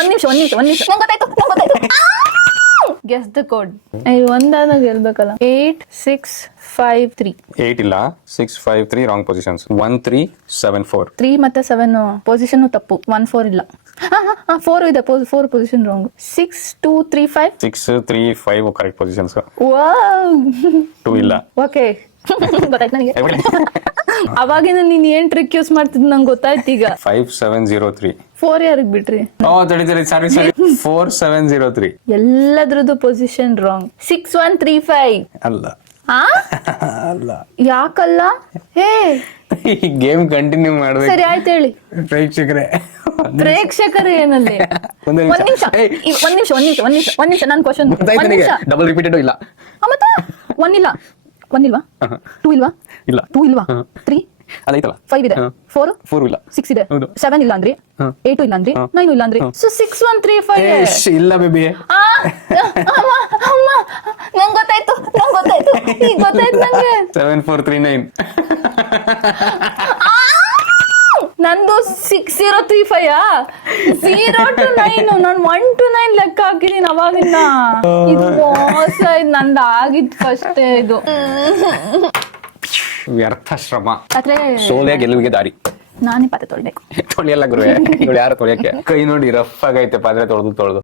ಒಂದ್ ನಿಮಿಷ ಗೊತ್ತಾಯ್ತು. Guess the code. ಒಂದಾದ ಗೆಲ್ಬೇಕಲ್ಲ. 8653. 8 ಇಲ್ಲ 653 ರಾಂಗ್ ಪೊಸಿಷನ್ಸ್. 1374. 3 ಮತ್ತೆ 7 ಪೊಸಿಷನ್ ತಪ್ಪು. 14 ಇಲ್ಲ. 4 ಇದೆ. 4 position wrong. 6235. 635 correct positions. Wow. 2 ಇಲ್ಲ. ಓಕೆ ಗೊತ್ತಾಯ್ತು ನನಗೆ. ಅವಾಗಿನ ನೀನ್ ಏನ್ ಟ್ರಿಕ್ ಯೂಸ್ ಮಾಡ್ತಿದ್ ನಂಗೆ ಗೊತ್ತಾಯ್ತು ಈಗ. 5703. 4 ಯಾರಿಗ್ ಬಿಟ್ರಿ? ಸಾರಿ 4703. ಎಲ್ಲದ್ರದ್ದು ಪೊಸಿಷನ್ ರಾಂಗ್. 6135. ಅಲ್ಲ ಅಲ್ಲ. ಯಾಕಲ್ಲ? ಹೇ ಈ ಗೇಮ್ ಕಂಟಿನ್ಯೂ ಮಾಡ್ಬೇಕು. ಸರಿ ಆಯ್ತು ಹೇಳಿ. ಪ್ರೇಕ್ಷಕರು ಏನಲ್ಲಿ? ಒಂದ್ ನಿಮಿಷ ನಾನು ಕ್ವಶನ್. ಡಬಲ್ ರಿಪೀಟೆಡ್ ಇಲ್ಲ. ಮತ್ತೆ ಒಂದಿಲ್ವಾ? 2 ಇಲ್ವಾ? ಇಲ್ಲ. 2 ಇಲ್ವಾ? 3 ಅದೈತಲ್ಲ. 5 ಇದೆ. 4 ಇಲ್ಲ. 6 ಇದೆ. ಹೌದು. 7 ಇಲ್ಲ ಅಂದ್ರಿ. 8 ಇಲ್ಲ ಅಂದ್ರಿ. 9 ಇಲ್ಲ ಅಂದ್ರಿ. ಸೊ 6135. ಇಲ್ಲ ಬೇಬಿ. ನಂಗೆ ಗೊತ್ತಾಯ್ತು. ಈಗ ಗೊತ್ತಾಯ್ತು ನಂಗೆ. 7439. ನಂದು 6035. 0 to 9. ನಾನು 1 to 9 ಲೆಕ್ಕ ಹಾಕಿದೀನಿ ಅವಾಗಿಂದ. ಇದು ಮೋಸ. ಇದು ನಂದು ಆಗಿದ್ ಫಸ್ಟ್. ಇದು ವ್ಯರ್ಥ ಶ್ರಮ. ಆದ್ರೆ ಸೋಲೆ ಗೆಲುವಿಗೆ ದಾರಿ. ನಾನೇ ಪಾತ್ರೆ ತೊಳ್ಬೇಕು. ತೊಳೆಯಲ್ಲ ಗುರುವೆ. ಇವಳು ಯಾರು ತೊಳೆಯಕ್ಕೆ? ಕೈ ನೋಡಿ ರಫ್ ಆಗೈತೆ ಪಾತ್ರೆ ತೊಳೆದು